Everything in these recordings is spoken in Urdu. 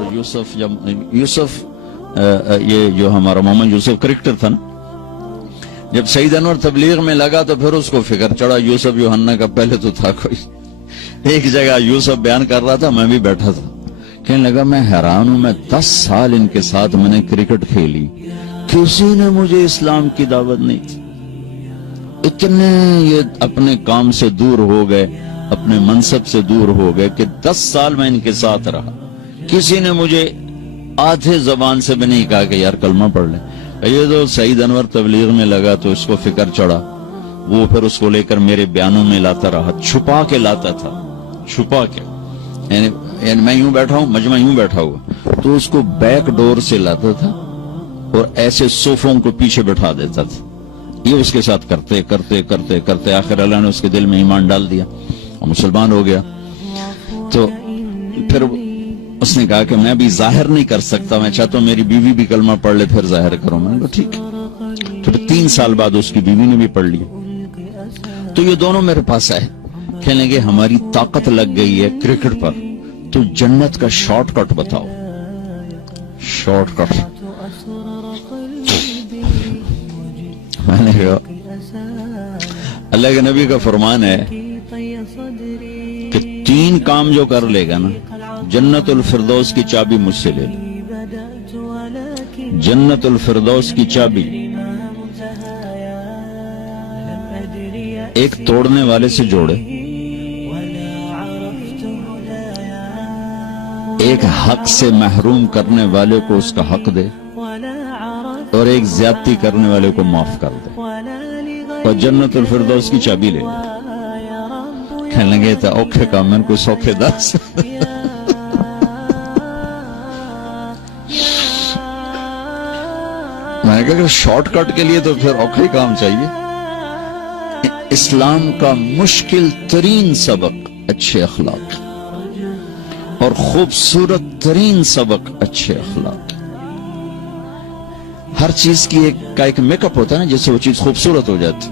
اور یوسف یہ جو ہمارا محمد یوسف کرکٹر تھا نا، جب سعید انور تبلیغ میں لگا تو پھر اس کو فکر چڑھا یوسف یوحنا کا پہلے تو تھا کوئی. ایک جگہ یوسف بیان کر رہا تھا، میں بھی بیٹھا تھا، کہنے لگا میں حیران ہوں، میں 10 سال ان کے ساتھ میں نے کرکٹ کھیلی، کسی نے مجھے اسلام کی دعوت نہیں تھی. اتنے یہ اپنے کام سے دور ہو گئے، اپنے منصب سے دور ہو گئے کہ 10 سال میں ان کے ساتھ رہا، کسی نے مجھے آدھے زبان سے بھی نہیں کہا کہ یار کلمہ پڑھ لیں. یہ تو سعید انور تبلیغ میں لگا تو اس کو فکر چڑھا، وہ پھر اس کو لے کر میرے بیانوں میں لاتا رہا، چھپا کے لاتا تھا، چھپا کے. یعنی میں یوں بیٹھا ہوں، مجمع یوں بیٹھا ہوا تو اس کو بیک ڈور سے لاتا تھا اور ایسے صوفوں کو پیچھے بٹھا دیتا تھا. یہ اس کے ساتھ کرتے کرتے کرتے کرتے آخر اللہ نے اس کے دل میں ایمان ڈال دیا اور مسلمان ہو گیا. تو پھر اس نے کہا کہ میں بھی ظاہر نہیں کر سکتا، میں چاہتا ہوں میری بیوی بھی کلمہ پڑھ لے پھر ظاہر کروں. میں نے کہا ٹھیک ہے. پھر 3 سال بعد اس کی بیوی نے بھی پڑھ لیا. تو یہ دونوں میرے پاس آئے، کہنے لگے ہماری طاقت لگ گئی ہے کرکٹ پر، تو جنت کا شارٹ کٹ بتاؤ. Shortcut. میں نے کہا اللہ کے نبی کا فرمان ہے کہ 3 کام جو کر لے گا نا، جنت الفردوس کی چابی مجھ سے لے لے. جنت الفردوس کی چابی ایک توڑنے والے سے جوڑے، ایک حق سے محروم کرنے والے کو اس کا حق دے، اور ایک زیادتی کرنے والے کو معاف کر دے، اور جنت الفردوس کی چابی لے لے. کہنے لگے تھا اوکھے کام، میں نے کوئی سوکھے دس. میں نے کہا کہ شارٹ کٹ کے لیے تو پھر اوکھے کام چاہیے. اسلام کا مشکل ترین سبق اچھے اخلاق، اور خوبصورت ترین سبق اچھے اخلاق. ہر چیز کی ایک میک اپ ہوتا ہے نا جس سے وہ چیز خوبصورت ہو جاتی.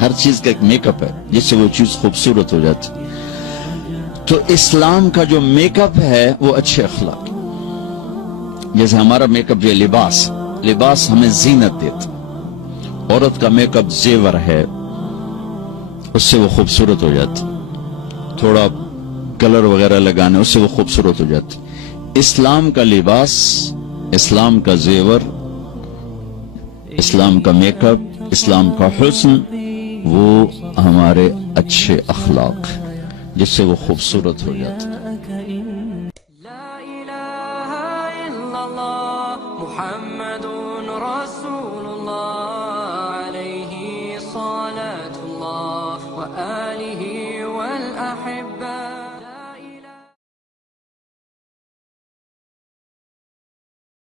ہر چیز کا ایک میک اپ ہے جس سے وہ چیز خوبصورت ہو جاتی. تو اسلام کا جو میک اپ ہے وہ اچھے اخلاق. جیسے ہمارا میک اپ یہ لباس ہمیں زینت دیتا. عورت کا میک اپ زیور ہے، اس سے وہ خوبصورت ہو جاتی. تھوڑا کلر وغیرہ لگانے اس سے وہ خوبصورت ہو جاتی. اسلام کا لباس، اسلام کا زیور، اسلام کا میک اپ، اسلام کا حسن، وہ ہمارے اچھے اخلاق جس سے وہ خوبصورت ہو جاتے. لا الہ الا اللہ محمد رسول اللہ علیہ صلاة اللہ وآلہ والأحبہ